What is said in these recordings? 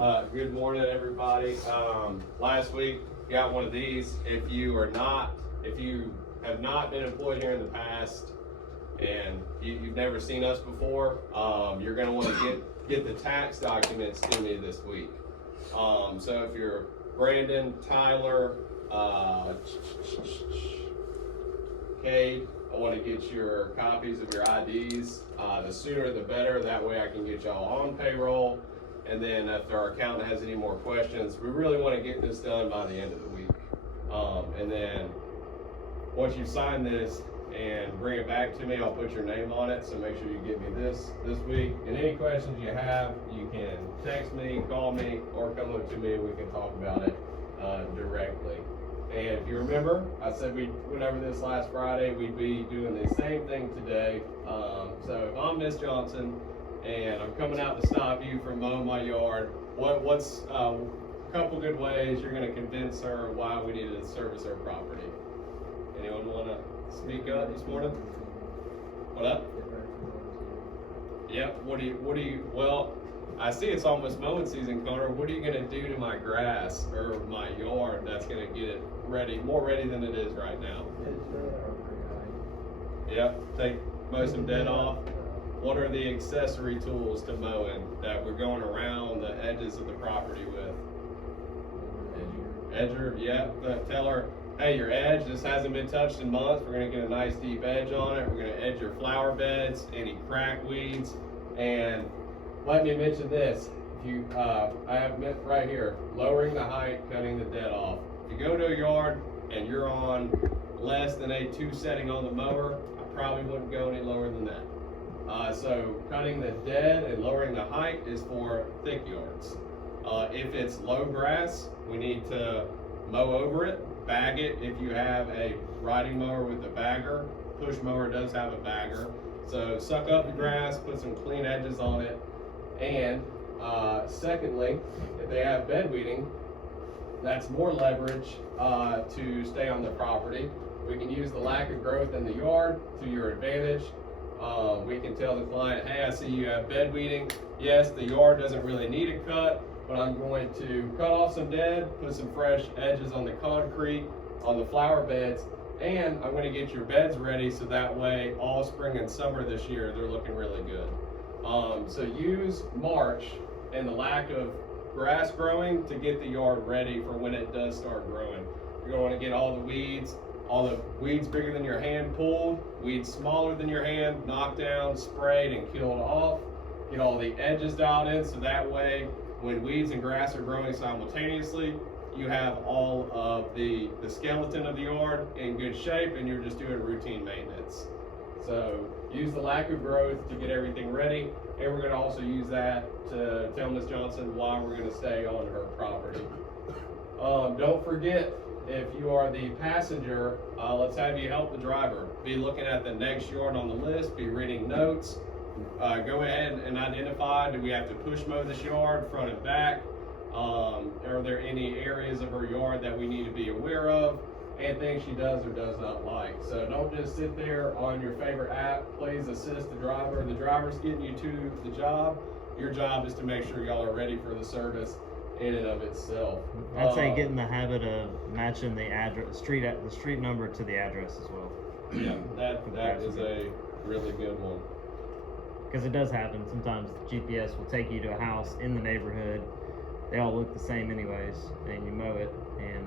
Good morning, everybody. Last week got one of these. If you have not been employed here in the past and you've never seen us before, you're going to want to get the tax documents to me this week. So if you're Brandon, Tyler, Kate, I want to get your copies of your IDs. The sooner the better. That way I can get y'all on payroll. And then if our accountant has any more questions, we really want to get this done by the end of the week. And then once you sign this and bring it back to me, I'll put your name on it. So make sure you give me this week. And any questions you have, you can text me, call me, or come up to me and we can talk about it directly. And if you remember, I said we went over this last Friday. We'd be doing the same thing today. So if I'm Miss Johnson and I'm coming out to stop you from mowing my yard, what's a couple good ways you're going to convince her why we need to service her property? Anyone want to speak up this morning? What up? Yep. What do you? Well, I see it's almost mowing season, Connor. What are you going to do to my grass or my yard that's going to get it ready, more ready than it is right now? Yep. Mow some dead off. What are the accessory tools to mowing that we're going around the edges of the property with? Edger, yeah. Tell her, hey, your edge, this hasn't been touched in months. We're going to get a nice deep edge on it. We're going to edge your flower beds, any crack weeds. And let me mention this. If I have right here, lowering the height, cutting the dead off. If you go to a yard and you're on less than a 2 setting on the mower, I probably wouldn't go any lower than that. So cutting the dead and lowering the height is for thick yards. If it's low grass, we need to mow over it, bag it. If you have a riding mower with a bagger, push mower does have a bagger. So suck up the grass, put some clean edges on it. And secondly, if they have bed weeding, that's more leverage to stay on the property. We can use the lack of growth in the yard to your advantage. We can tell the client, hey, I see you have bed weeding. Yes, the yard doesn't really need a cut, but I'm going to cut off some dead, put some fresh edges on the concrete, on the flower beds, and I'm going to get your beds ready so that way all spring and summer this year, they're looking really good. So use March and the lack of grass growing to get the yard ready for when it does start growing. You're going to want to get all the weeds bigger than your hand pulled, weeds smaller than your hand knocked down, sprayed, and killed off. Get all the edges dialed in so that way when weeds and grass are growing simultaneously, you have all of the skeleton of the yard in good shape and you're just doing routine maintenance. So use the lack of growth to get everything ready, and we're going to also use that to tell Ms. Johnson why we're going to stay on her property. Don't forget, if you are the passenger, let's have you help the driver. Be looking at the next yard on the list, be reading notes. Go ahead and identify, do we have to push mow this yard, front and back? Are there any areas of her yard that we need to be aware of? And things she does or does not like. So don't just sit there on your favorite app. Please assist the driver. The driver's getting you to the job. Your job is to make sure y'all are ready for the service in and of itself. I'd say get in the habit of matching the address, the street number to the address as well. Yeah, that is a really good one. Because it does happen. Sometimes GPS will take you to a house in the neighborhood. They all look the same anyways, and you mow it, and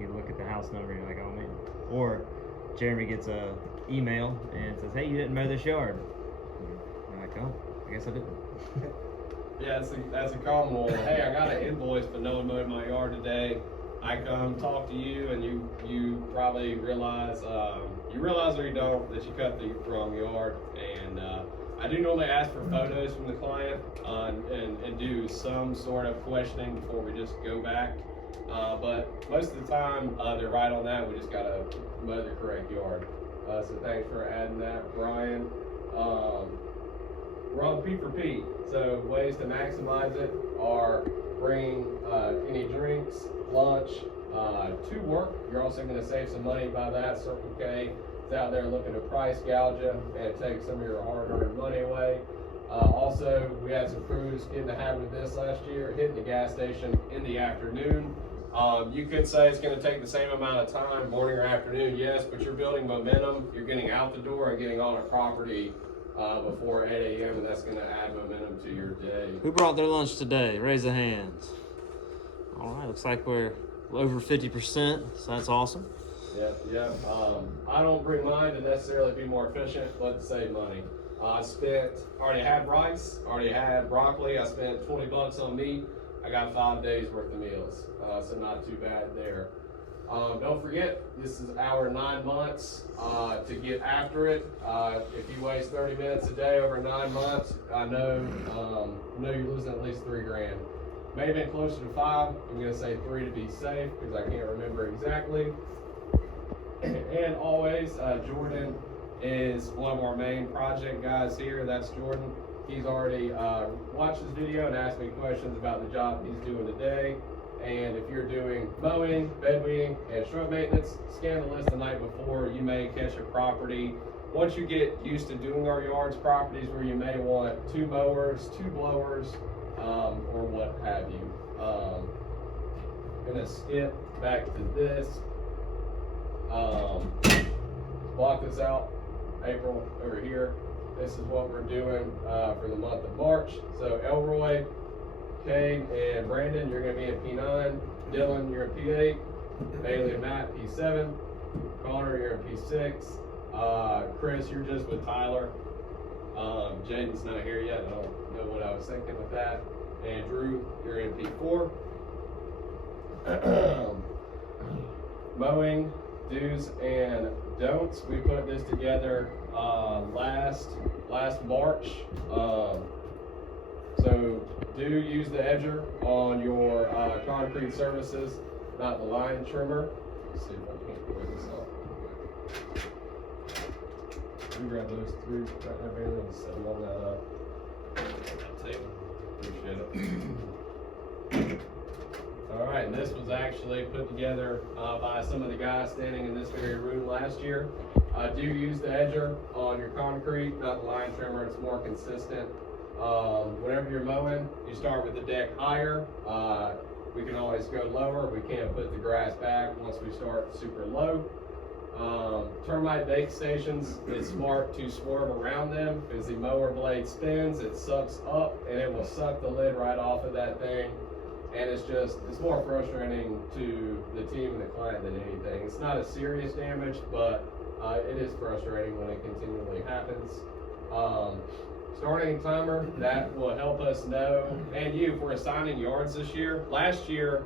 you look at the house number, and you're like, oh man. Or Jeremy gets a email and says, hey, you didn't mow this yard. And you're like, oh, I guess I didn't. Yeah, that's a common one. Hey, I got an invoice, but no one mowed my yard today. I come talk to you, and you probably realize, you realize or you don't, that you cut the wrong yard. And I do normally ask for photos from the client and do some sort of questioning before we just go back. But most of the time, they're right on that. We just gotta mow the correct yard. So thanks for adding that, Brian. We're on P for P. So ways to maximize it are bring any drinks, lunch to work. You're also going to save some money by that. Circle K is out there looking to price gouge you and take some of your hard-earned money away. Also, we had some crews get in the habit of this last year, hitting the gas station in the afternoon. You could say it's going to take the same amount of time, morning or afternoon, yes, but you're building momentum. You're getting out the door and getting on a property before 8 a.m., and that's going to add momentum to your day. Who brought their lunch today? Raise a hand. All right, looks like we're over 50%, so that's awesome. Yep. I don't bring mine to necessarily be more efficient, but to save money. Already had rice, already had broccoli. I spent $20 on meat. I got 5 days worth of meals, so not too bad there. Don't forget, this is our 9 months to get after it. If you waste 30 minutes a day over 9 months, I know you're losing at least $3,000. May have been closer to 5. I'm gonna say 3 to be safe because I can't remember exactly. And always, Jordan is one of our main project guys here. That's Jordan. He's already watched this video and asked me questions about the job he's doing today. And if you're doing mowing, bed weeding, and shrub maintenance, scan the list the night before. You may catch a property. Once you get used to doing our yards, properties where you may want 2 mowers, 2 blowers, or what have you. Gonna skip back to this. Block this out, April over here. This is what we're doing for the month of March. So Elroy, Kay, and Brandon, you're gonna be in P9. Dylan, you're in P8. Bailey and Matt, P7. Connor, you're in P6. Chris, you're just with Tyler. Jaden's not here yet. I don't know what I was thinking with that. And Drew, you're in P4. Mowing do's and don'ts. We put this together last March. So do use the edger on your concrete surfaces, not the line trimmer. Let's see if I can't pull this off. You grab those 3 right now, Bailey, and set them on that table. Appreciate it. All right, and this was actually put together by some of the guys standing in this very room last year. Do use the edger on your concrete, not the line trimmer. It's more consistent. Whenever you're mowing, you start with the deck higher. We can always go lower. We can't put the grass back once we start super low. Termite bake stations, it's smart to swerve around them because the mower blade spins, it sucks up, and it will suck the lid right off of that thing. And it's more frustrating to the team and the client than anything. It's not a serious damage, but it is frustrating when it continually happens. Starting timer, that will help us know, and if we're assigning yards this year. Last year,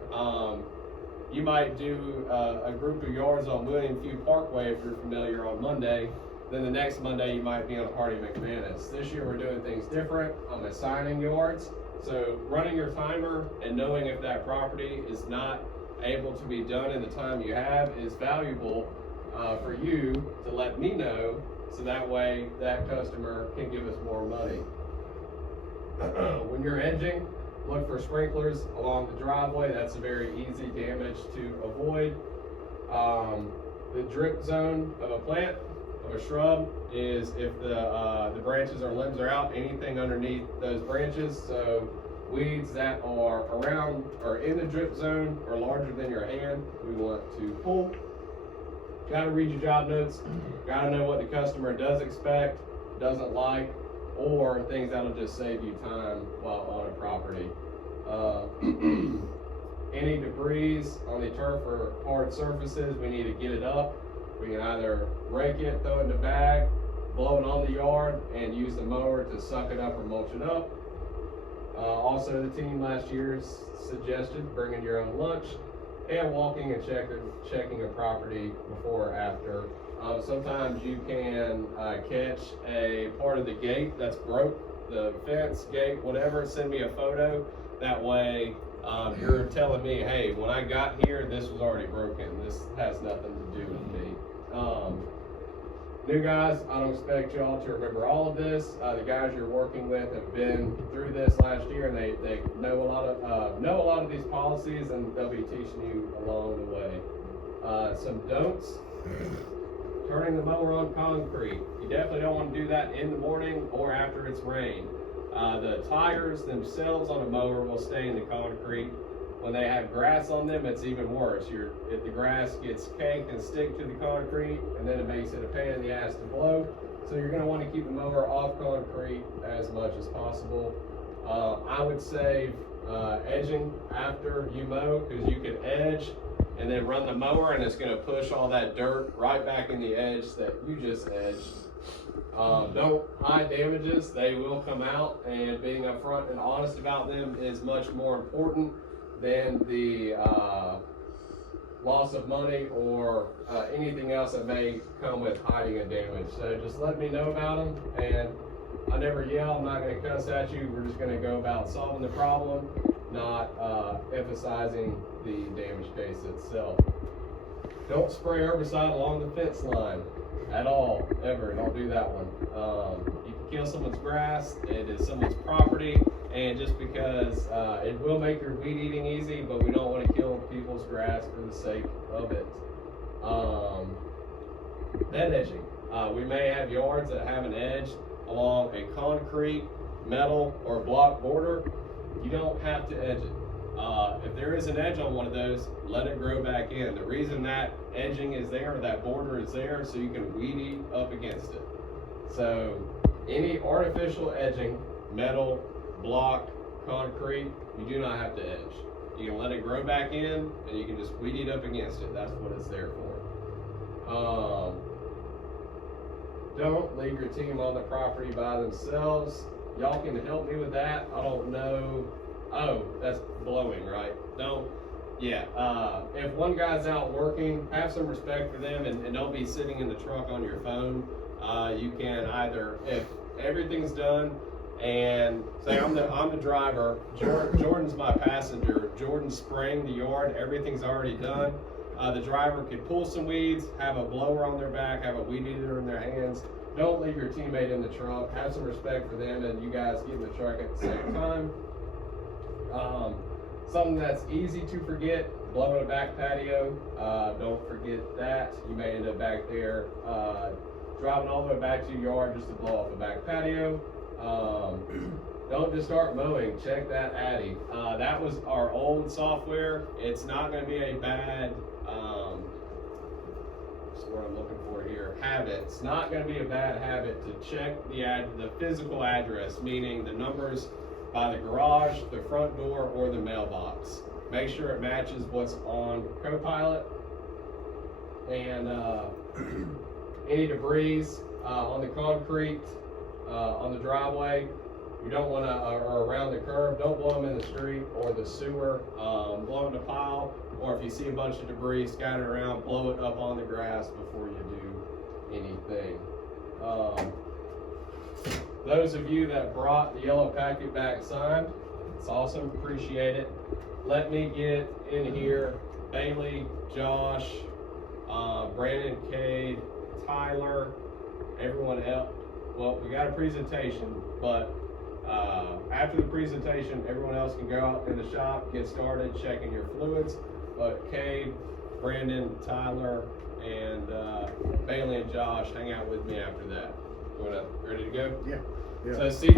you might do a group of yards on Williamview Parkway if you're familiar on Monday. Then the next Monday you might be on Hardy McManus. This year we're doing things different. I'm assigning yards. So running your timer and knowing if that property is not able to be done in the time you have is valuable for you to let me know, so that way that customer can give us more money. When you're edging, look for sprinklers along the driveway. That's a very easy damage to avoid. The drip zone of a plant, of a shrub, is if the branches or limbs are out, anything underneath those branches. So weeds that are around or in the drip zone or larger than your hand, we want to pull. Gotta read your job notes. Gotta know what the customer does expect, doesn't like, or things that'll just save you time while on a property. Any debris on the turf or hard surfaces, we need to get it up. We can either rake it, throw it in the bag, blow it on the yard, and use the mower to suck it up or mulch it up. Also, the team last year suggested bringing your own lunch and walking and checking a property before or after. Sometimes you can catch a part of the gate that's broke, the fence, gate, whatever. Send me a photo. That way you're telling me, hey, when I got here, this was already broken. This has nothing to do with me. New guys, I don't expect y'all to remember all of this. The guys you're working with have been through this last year, and they know a lot of these policies, and they'll be teaching you along the way. Some don'ts: turning the mower on concrete. You definitely don't want to do that in the morning or after it's rained. The tires themselves on a mower will stay in the concrete. When they have grass on them, it's even worse. If the grass gets caked and stick to the concrete, and then it makes it a pain in the ass to blow. So you're going to want to keep the mower off concrete as much as possible. I would save edging after you mow, because you can edge and then run the mower, and it's going to push all that dirt right back in the edge that you just edged. Don't hide damages. They will come out, and being upfront and honest about them is much more important than the loss of money or anything else that may come with hiding a damage. So just let me know about them, and I never yell. I'm not going to cuss at you. We're just going to go about solving the problem, not emphasizing the damage case itself. Don't spray herbicide along the fence line at all, ever. Don't do that one. You can kill someone's grass. It is someone's property, and just because it will make your weed eating easy, but we don't want to kill people's grass for the sake of it. Bed edging. We may have yards that have an edge along a concrete, metal, or block border. You don't have to edge it. If there is an edge on one of those, let it grow back in. The reason that edging is there, or that border is there, so you can weed eat up against it. So any artificial edging, metal, block, concrete, you do not have to edge. You can let it grow back in, and you can just weed eat up against it. That's what it's there for. Don't leave your team on the property by themselves. Y'all can help me with that. I don't know. Oh, that's blowing, right? If one guy's out working, have some respect for them, and don't be sitting in the truck on your phone. You can either, if everything's done, and say I'm the driver, Jordan's my passenger, Jordan's spraying the yard, everything's already done. The driver could pull some weeds, have a blower on their back, have a weed eater in their hands. Don't leave your teammate in the truck. Have some respect for them, and you guys get in the truck at the same time. Something that's easy to forget, blowing a back patio. Don't forget that. You may end up back there driving all the way back to your yard just to blow off a back patio. Don't just start mowing. Check that Addy. That was our old software. It's not going to be a bad, what's the word I'm looking for here, habit. It's not going to be a bad habit to check the physical address, meaning the numbers by the garage, the front door, or the mailbox. Make sure it matches what's on Copilot. And any debris on the concrete, on the driveway, you don't want to, or around the curb, don't blow them in the street or the sewer. Blow them in a pile, or if you see a bunch of debris scattered around, blow it up on the grass before you do anything. Those of you that brought the yellow packet back signed, it's awesome, appreciate it. Let me get in here, Bailey, Josh, Brandon, Cade, Tyler, everyone else. Well, we got a presentation, but after the presentation, everyone else can go out in the shop, get started checking your fluids. But Cade, Brandon, Tyler, and Bailey and Josh hang out with me after that. Ready to go? Yeah. So CJ.